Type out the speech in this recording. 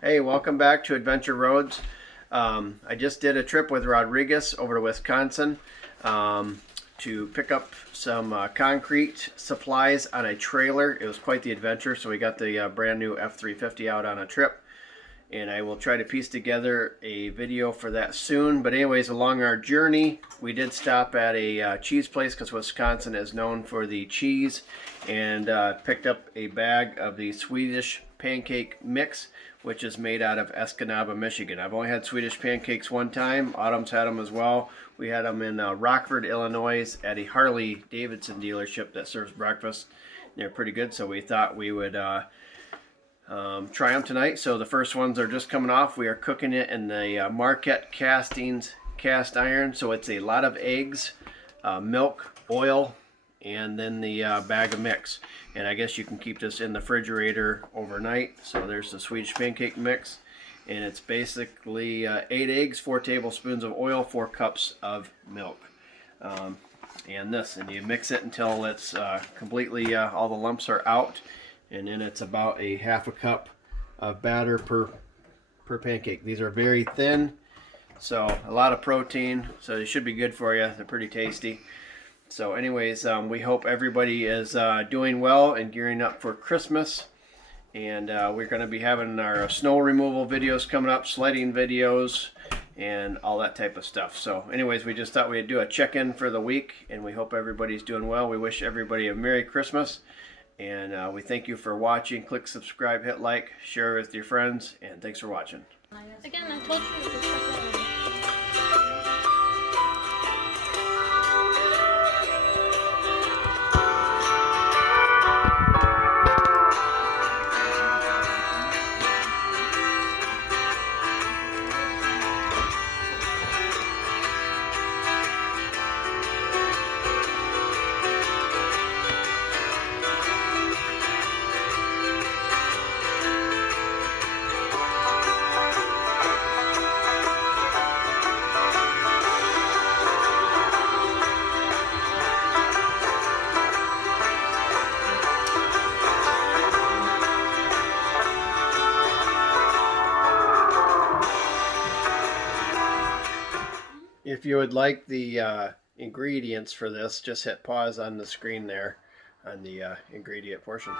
Hey, welcome back to Adventure Roads. I just did a trip with Rodriguez over to Wisconsin to pick up some concrete supplies on a trailer. It was quite the adventure, so we got the brand new F-350 out on a trip. And I will try to piece together a video for that soon. But anyways, along our journey, we did stop at a cheese place because Wisconsin is known for the cheese, and picked up a bag of the Swedish Pancake mix, which is made out of Escanaba, Michigan. I've only had Swedish Pancakes one time. Autumn's had them as well. We had them in Rockford, Illinois at a Harley Davidson dealership that serves breakfast. They're pretty good, so we thought we would try them tonight. So the first ones are just coming off. We are cooking it in the Marquette castings cast iron. So it's a lot of eggs, milk, oil, and then the bag of mix. And I guess you can keep this in the refrigerator overnight. So there's the Swedish Pancake mix. And it's basically 8 eggs, 4 tablespoons of oil, 4 cups of milk. And you mix it until it's completely, all the lumps are out. And then it's about a half a cup of batter per pancake. These are very thin, so a lot of protein, so they should be good for you. They're pretty tasty. So anyways, we hope everybody is doing well and gearing up for Christmas. And we're going to be having our snow removal videos coming up, sledding videos, and all that type of stuff. So anyways, we just thought we'd do a check-in for the week, and we hope everybody's doing well. We wish everybody a Merry Christmas. And we thank you for watching. Click subscribe, hit like, share with your friends, and thanks for watching. Again, I told you. If you would like the ingredients for this, just hit pause on the screen there on the ingredient portion.